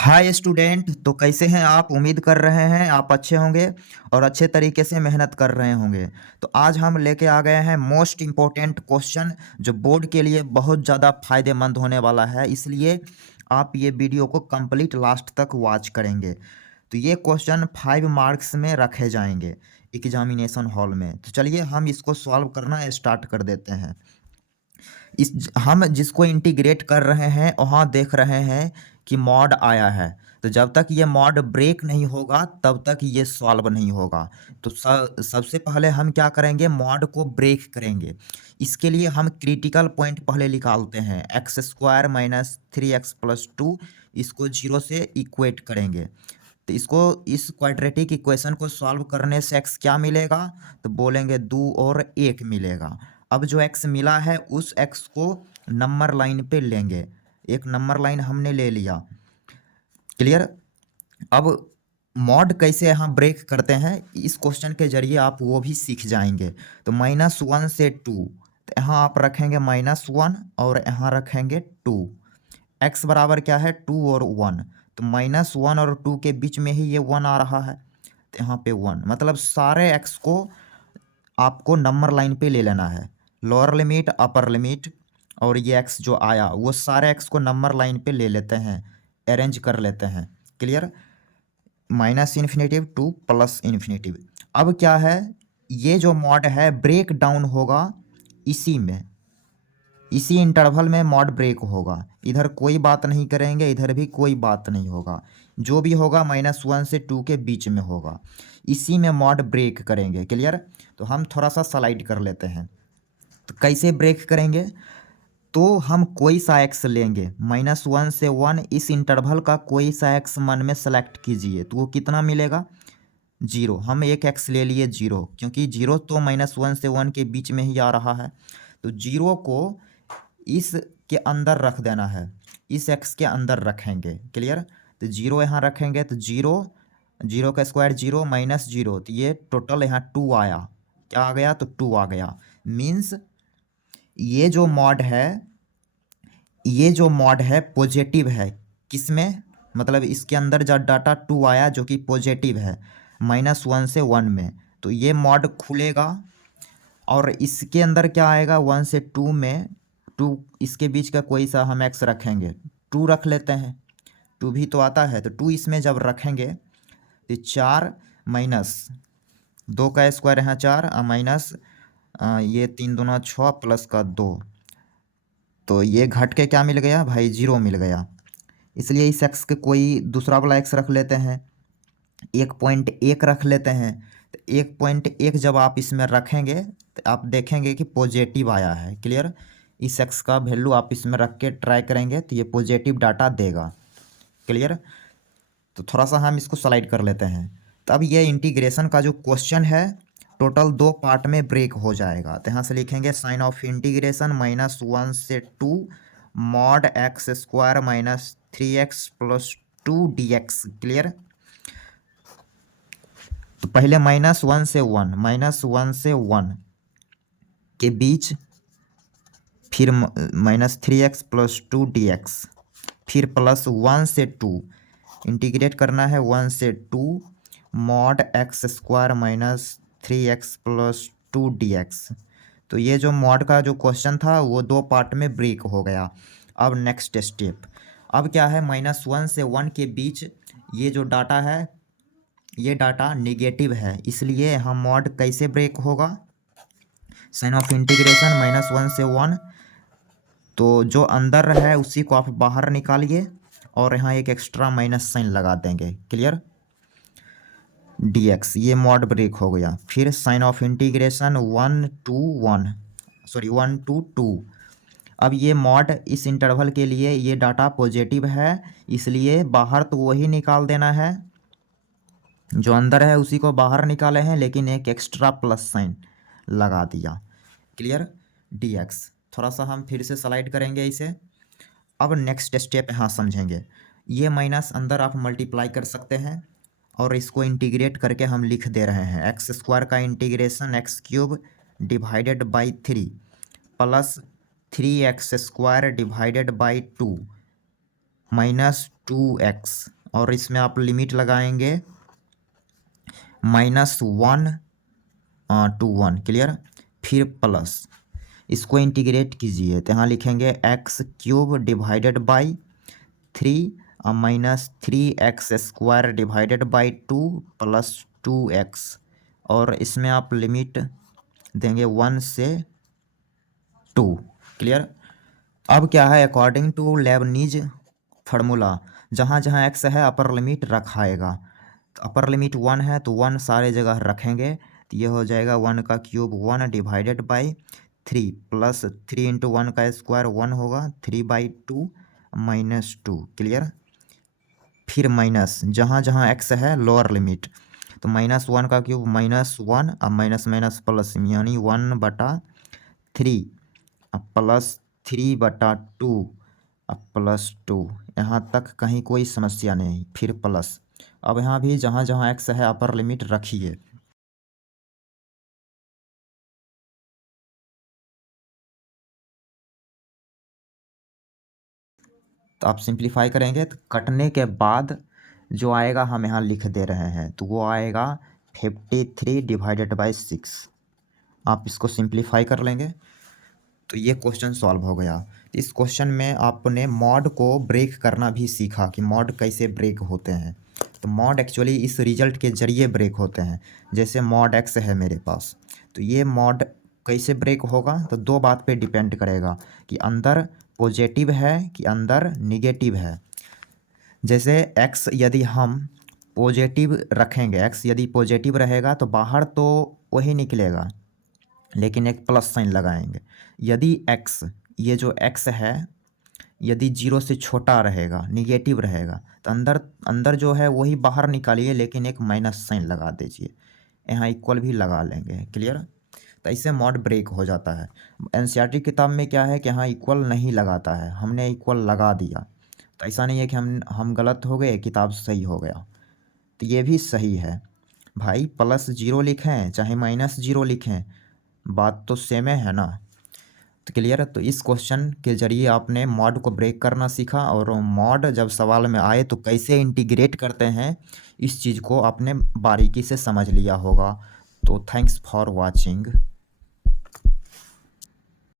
Hi student. तो कैसे हैं आप? उम्मीद कर रहे हैं आप अच्छे होंगे और अच्छे तरीके से मेहनत कर रहे होंगे। तो आज हम लेके आ गए हैं मोस्ट इम्पोर्टेंट क्वेश्चन जो बोर्ड के लिए बहुत ज़्यादा फायदेमंद होने वाला है, इसलिए आप ये वीडियो को कंप्लीट लास्ट तक वॉच करेंगे। तो ये क्वेश्चन 5 मार्क्स में रखे जाएंगे एग्जामिनेशन हॉल में। तो चलिए हम इसको सॉल्व करना स्टार्ट कर देते हैं। हम जिसको इंटीग्रेट कर रहे हैं वहाँ देख रहे हैं कि मॉड आया है। तो जब तक ये मॉड ब्रेक नहीं होगा तब तक ये सॉल्व नहीं होगा। तो सबसे पहले हम क्या करेंगे, मॉड को ब्रेक करेंगे। इसके लिए हम क्रिटिकल पॉइंट पहले निकालते हैं। एक्स स्क्वायर माइनस 3x+2 इसको 0 से इक्वेट करेंगे। तो इसको इस क्वाड्रेटिक इक्वेशन को सॉल्व करने से x क्या मिलेगा, तो बोलेंगे 2 और 1 मिलेगा। अब जो x मिला है उस x को नंबर लाइन पे लेंगे। एक नंबर लाइन हमने ले लिया। क्लियर। अब मॉड कैसे यहाँ ब्रेक करते हैं इस क्वेश्चन के जरिए आप वो भी सीख जाएंगे। तो -1 से 2, तो यहाँ आप रखेंगे -1 और यहाँ रखेंगे 2। x बराबर क्या है, 2 और 1। तो -1 और 2 के बीच में ही ये 1 आ रहा है, तो यहाँ पे 1। मतलब सारे x को आपको नंबर लाइन पे ले लेना है। लोअर लिमिट, अपर लिमिट और ये x जो आया वो सारे x को नंबर लाइन पे ले लेते हैं, अरेंज कर लेते हैं। क्लियर। -Infinitive to +infinitive. अब क्या है, ये जो मॉड है ब्रेक डाउन होगा इसी में, इसी इंटरवल में मॉड ब्रेक होगा। इधर कोई बात नहीं करेंगे, इधर भी कोई बात नहीं होगा। जो भी होगा -1 से 2 के बीच में होगा, इसी में मॉड ब्रेक करेंगे। क्लियर। तो हम थोड़ा सा स्लाइड कर लेते हैं। तो कैसे ब्रेक करेंगे, तो हम कोई सा एक्स लेंगे, -1 से 1 इस इंटरवल का कोई सा एक्स मन में सेलेक्ट कीजिए। तो वो कितना मिलेगा, 0। हम एक एक्स ले लिए 0, क्योंकि 0 तो -1 से 1 के बीच में ही आ रहा है। तो 0 को इस के अंदर रख देना है, इस एक्स के अंदर रखेंगे। क्लियर। तो 0 यहाँ रखेंगे तो 0, 0 का स्क्वायर 0 -0, तो ये टोटल यहाँ 2 आया। क्या आ गया, तो 2 आ गया। मीन्स ये जो मॉड है, ये जो मॉड है पॉजिटिव है। किसमें, मतलब इसके अंदर जो डाटा 2 आया जो कि पॉजिटिव है -1 से 1 में, तो ये मॉड खुलेगा। और इसके अंदर क्या आएगा, 1 से 2 में 2, इसके बीच का कोई सा हम एक्स रखेंगे, 2 रख लेते हैं। 2 भी तो आता है, तो 2 इसमें जब रखेंगे तो 4 माइनस 2 का स्क्वायर यहाँ 4 माइनस ये 3 दूना 6 प्लस का 2, तो ये घट के क्या मिल गया भाई, 0 मिल गया। इसलिए इस एक्स के कोई दूसरा वाला एक्स रख लेते हैं, 1.1 रख लेते हैं। तो 1.1 जब आप इसमें रखेंगे तो आप देखेंगे कि पॉजिटिव आया है। क्लियर। इस एक्स का वैल्यू आप इसमें रख के ट्राई करेंगे तो ये पॉजिटिव डाटा देगा। क्लियर। तो थोड़ा सा हम इसको स्लाइड कर लेते हैं। तो अब ये इंटीग्रेशन का जो क्वेश्चन है टोटल 2 पार्ट में ब्रेक हो जाएगा। तो यहाँ से लिखेंगे साइन ऑफ इंटीग्रेशन -1 से 2 mod x square -3x+2 dx। Clear. तो पहले -1 से 1, -1 से 1 के बीच, फिर -3x+2 dx, फिर +1 से 2 इंटीग्रेट करना है, 1 से 2 mod x square -3x+2 dx। तो ये जो मॉड का जो क्वेश्चन था वो 2 पार्ट में ब्रेक हो गया। अब नेक्स्ट स्टेप, अब क्या है, -1 से 1 के बीच ये जो डाटा है ये डाटा निगेटिव है, इसलिए यहाँ मॉड कैसे ब्रेक होगा, साइन ऑफ इंटीग्रेशन -1 से 1, तो जो अंदर है उसी को आप बाहर निकालिए और यहाँ एक एक्स्ट्रा माइनस साइन लगा देंगे। क्लियर। dx, ये मॉड ब्रेक हो गया। फिर sign of integration 1 to 1, sorry 1 to 2। अब ये मॉड इस इंटरवल के लिए ये डाटा पॉजिटिव है, इसलिए बाहर तो वही निकाल देना है, जो अंदर है उसी को बाहर निकाले हैं, लेकिन एक एक्स्ट्रा प्लस साइन लगा दिया। क्लियर। dx। थोड़ा सा हम फिर से स्लाइड करेंगे इसे। अब नेक्स्ट स्टेप यहाँ समझेंगे। ये माइनस अंदर आप मल्टीप्लाई कर सकते हैं और इसको इंटीग्रेट करके हम लिख दे रहे हैं, एक्स स्क्वायर का integration x³ divided by 3 +3x² divided by 2 -2x और इसमें आप लिमिट लगाएंगे -1 to 1, क्लियर। फिर प्लस इसको इंटीग्रेट कीजिए तो यहाँ लिखेंगे x³ divided by 3 -3x² divided by 2 plus 2x और इसमें आप लिमिट देंगे 1 से 2, क्लियर। अब क्या है, अकॉर्डिंग टू लेबनीज फार्मूला जहाँ जहाँ x है अपर लिमिट रखाएगा। तो अपर लिमिट 1 है तो 1 सारे जगह रखेंगे तो ये हो जाएगा 1³ 1 डिवाइडेड बाई 3 प्लस 3 इंटू 1 का स्क्वायर 1 होगा 3/2 -2, क्लियर। फिर माइनस जहाँ जहाँ x है लोअर लिमिट तो -1³ -1 अब माइनस माइनस प्लस यानी 1/3 अब प्लस 3/2 अब प्लस 2, यहाँ तक कहीं कोई समस्या नहीं। फिर प्लस अब यहाँ भी जहाँ जहाँ x है अपर लिमिट रखिए। तो आप सिंप्लीफाई करेंगे तो कटने के बाद जो आएगा हम यहाँ लिख दे रहे हैं तो वो आएगा 53 डिवाइडेड बाई 6। आप इसको सिंप्लीफाई कर लेंगे तो ये क्वेश्चन सॉल्व हो गया। इस क्वेश्चन में आपने मॉड को ब्रेक करना भी सीखा कि मॉड कैसे ब्रेक होते हैं। तो मॉड एक्चुअली इस रिजल्ट के जरिए ब्रेक होते हैं। जैसे मॉड x है मेरे पास तो ये मॉड कैसे ब्रेक होगा तो दो बात पे डिपेंड करेगा कि अंदर पॉजिटिव है कि अंदर निगेटिव है। जैसे x यदि हम पॉजिटिव रखेंगे, x यदि पॉजिटिव रहेगा तो बाहर तो वही निकलेगा लेकिन एक प्लस साइन लगाएंगे। यदि x ये जो x है यदि 0 से छोटा रहेगा निगेटिव रहेगा तो अंदर अंदर जो है वही बाहर निकालिए लेकिन एक माइनस साइन लगा दीजिए, यहाँ इक्वल भी लगा लेंगे, क्लियर। तो ऐसे मॉड ब्रेक हो जाता है। एनसीईआरटी किताब में क्या है कि यहाँ इक्वल नहीं लगाता है, हमने इक्वल लगा दिया। तो ऐसा नहीं है कि हम गलत हो गए किताब सही हो गया, तो ये भी सही है भाई। +0 लिखें चाहे -0 लिखें बात तो सेम है ना। तो क्लियर है। तो इस क्वेश्चन के जरिए आपने मॉड को ब्रेक करना सीखा और मॉड जब सवाल में आए तो कैसे इंटीग्रेट करते हैं इस चीज़ को आपने बारीकी से समझ लिया होगा। तो थैंक्स फॉर वाचिंग।